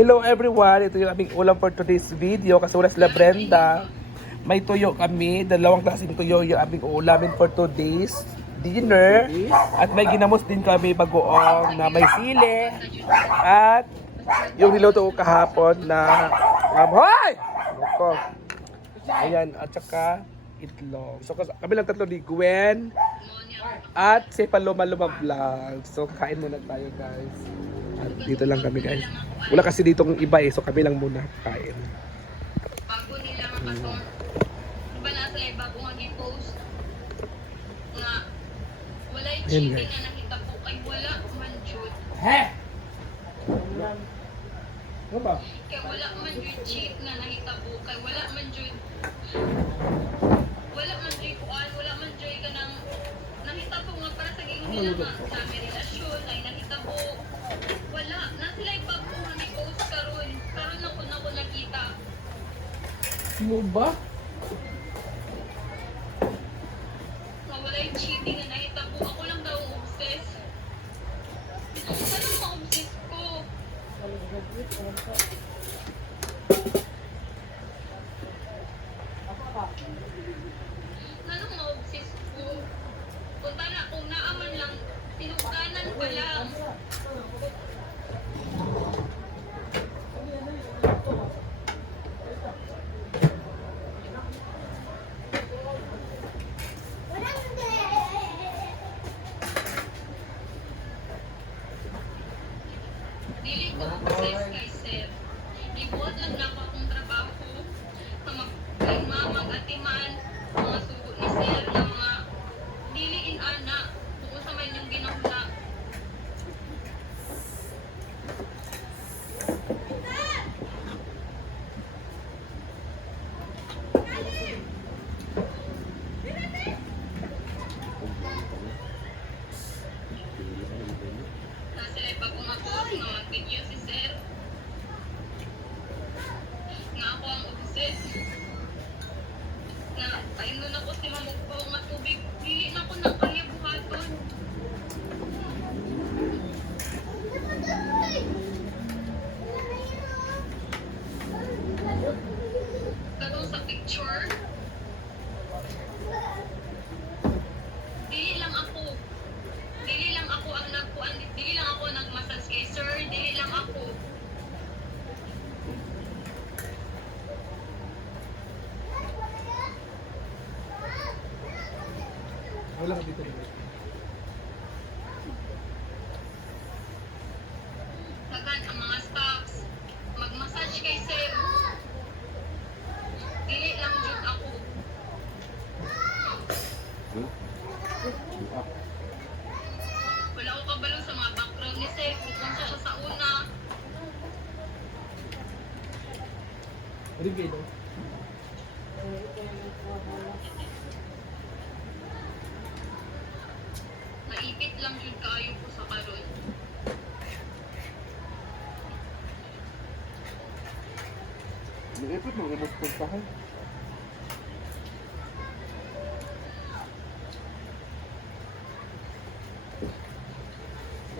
Hello everyone! Ito yung aming ulam for today's video kasi wala sila Brenda. May tuyo kami, dalawang klaseng tuyo yung aming ulamin for today's dinner. At may ginamos din kami bagoong na may sili. At yung niluto ko kahapon na hoy! Ako. Ayan, at saka itlog. So kami lang tatlo ni Gwen at si Paloma Vlog. So kain muna tayo guys. At dito lang kami guys. Wala kasi ditong iba so kami lang muna kain. Bago nila makatong, diba na sila bago nga i-post nga wala yung Ayan, cheating guys. na nakita po kay wala man jud. Ano ba? Kay wala man jud cheat na nakita po kay wala man jud kuan, wala man jud ka nang nakita po nga para sa gingon nila nga na may relasyon ay nakita po wala na sila bago nga i-post karon ako nakita. Ano ba? Wala yung cheating na nakita po. Ako lang daw obsess. Anong ma-obsess ko? Anong ma-obsess ko? Kung naaman lang, tinugtanan pa lang. Dili ko obsess kay sir. Ibuhat lang na ako akong trabaho. Kay mamang atiman, mga sugo ni sir na mga diliin ana. Kung sa man yung ginahuna. Na sila bagong ako nga mag-video si sir. Nga ako ang obsess. Na painom ako si mamugpaw nga tubig. Dili na ako nakalibuhaton. Katong sa picture. Dili lang ako ang nagkuan, dili lang ako nagmassage kay sir, dili lang ako. Wala ka dito dito. Tagan ang mga staffs, magmassage kay sir. Dili lang jud ako. Wala ko kabalo sa mga background ni sir, kung unsa siya sa una. Rin kayo daw. Naipit lang jud kaayo ko sa karon. Naipit mo gamot puntahan.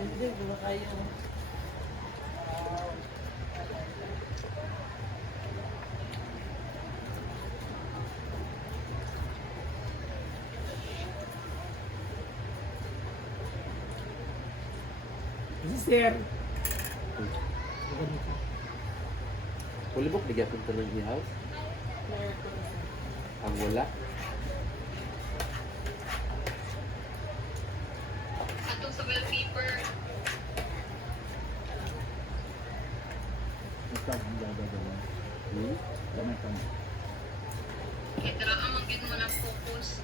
Hindi, diba kayo? This is sir. Kulibok, nagyapon ka ng i-house. Ang wala. Atong sa wallpaper, kitra ang gid mo na focus.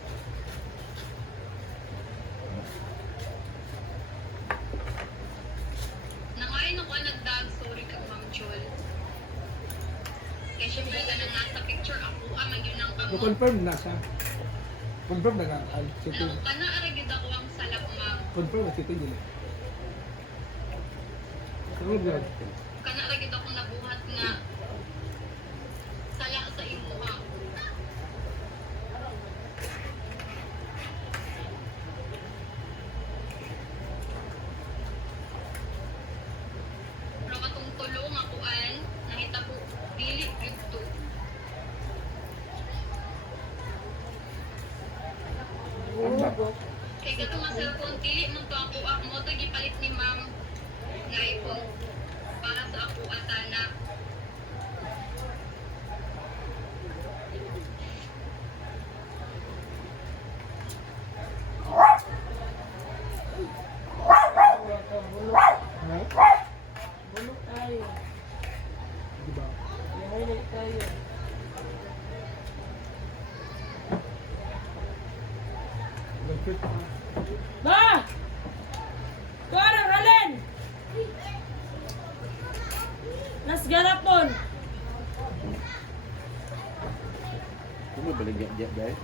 Nangayon ako nagdag, sorry kag Ma'am Chol. Kaya syempre ka nang nasa picture ako, man yun ang So amon. confirm na siya. Confirm na nga. City. Kana aragid ako ang salap ma'am. Confirm na city nila. Ano ba? Kana aragid ako nabuhat nga sala sa imo ha. Pero katong tulong akuan dili mo to ako mo to gipalit ni ma'am nga iPhone para sa ako asana. Bulok tayo. Diba? I-highlight tayo. Ba! Kuara, Ralen! Nas garapon! Ano ba nagyap-yap guys?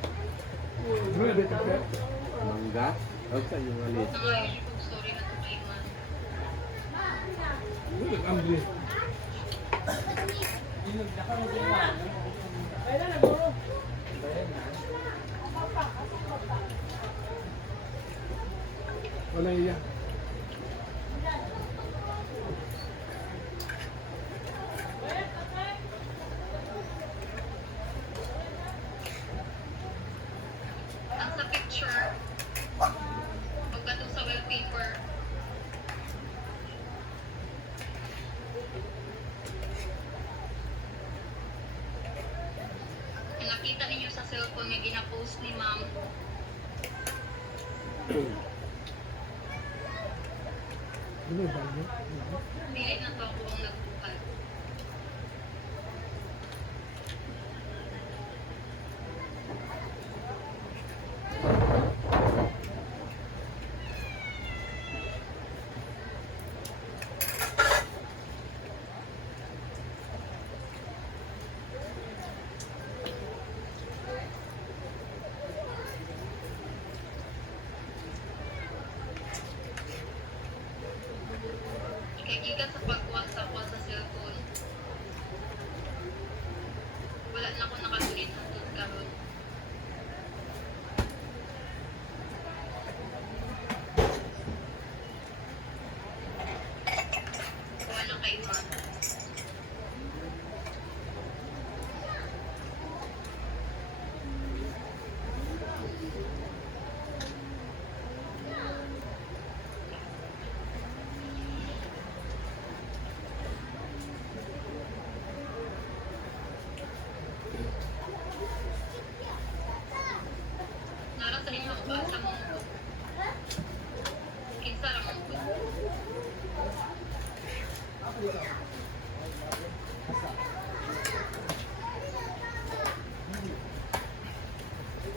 Mangga? O sa yung alit? Nangayon yung story na to kay man. Kailan na, bro? Wala iya. Ang sa picture, pagkatong sa wallpaper, nakita ninyo sa cellphone nga gina-post ni ma'am. Dili na to ako ang nagbuhat. Ikagigan sa pagkuha sa cellphone. Wala na ako nakasulit hangtod karon. Kuha na kay ma'am. Nara sa inyo ba sa mong kinsa ra mong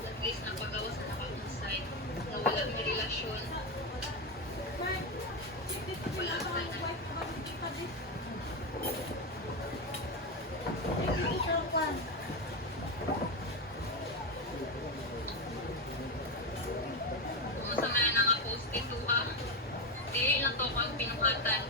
at least napagawa sa nakakong site na wala may relasyon. Wala sa na. Kung sa mga nanga-post dito di na to ko ang pinuhatan.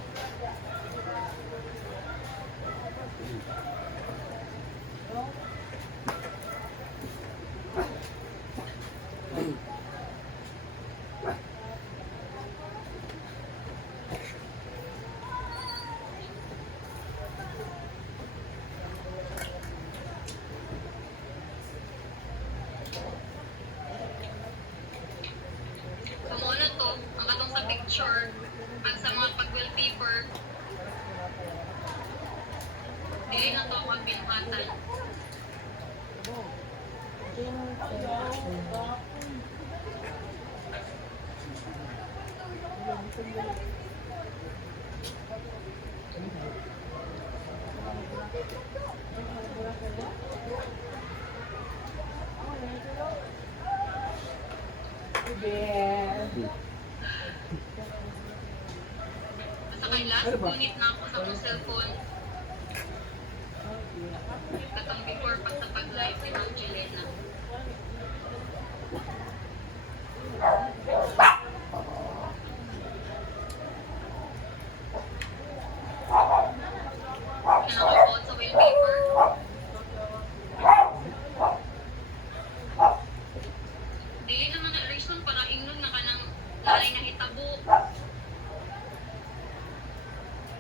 Kamo na to, ang katong sa picture, ang sa mga pag-wallpaper, dili na to ako ang pinuhatan. Basta kay last ngunit na ako sa akong cellphone. Katong before pa sa pag-live ni Ma'am Jelena. Kinakabuot sa wallpaper. Dili naman na reason para ingnon na ka ng lalay na hitabo.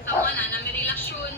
Sa mga na may relasyon.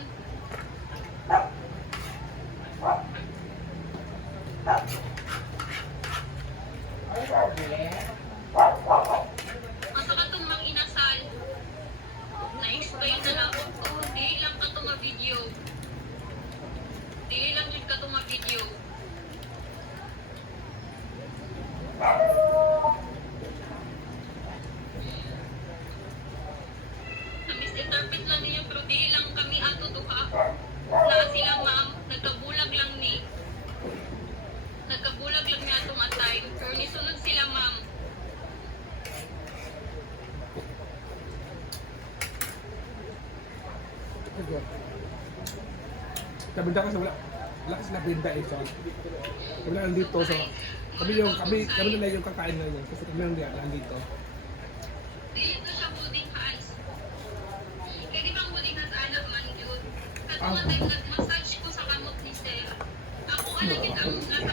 Labinda kasi wala kasi labinda eh. So, kami lang dito. So, kami na lang yung kakain na yun. Kasi kami lang dito. Dili to siya buding hands. Kaya di bang buding hands anak man yun. Kasi Ah. one time nag-massage ko sa kamot ni Sir. Ako anak ang nasa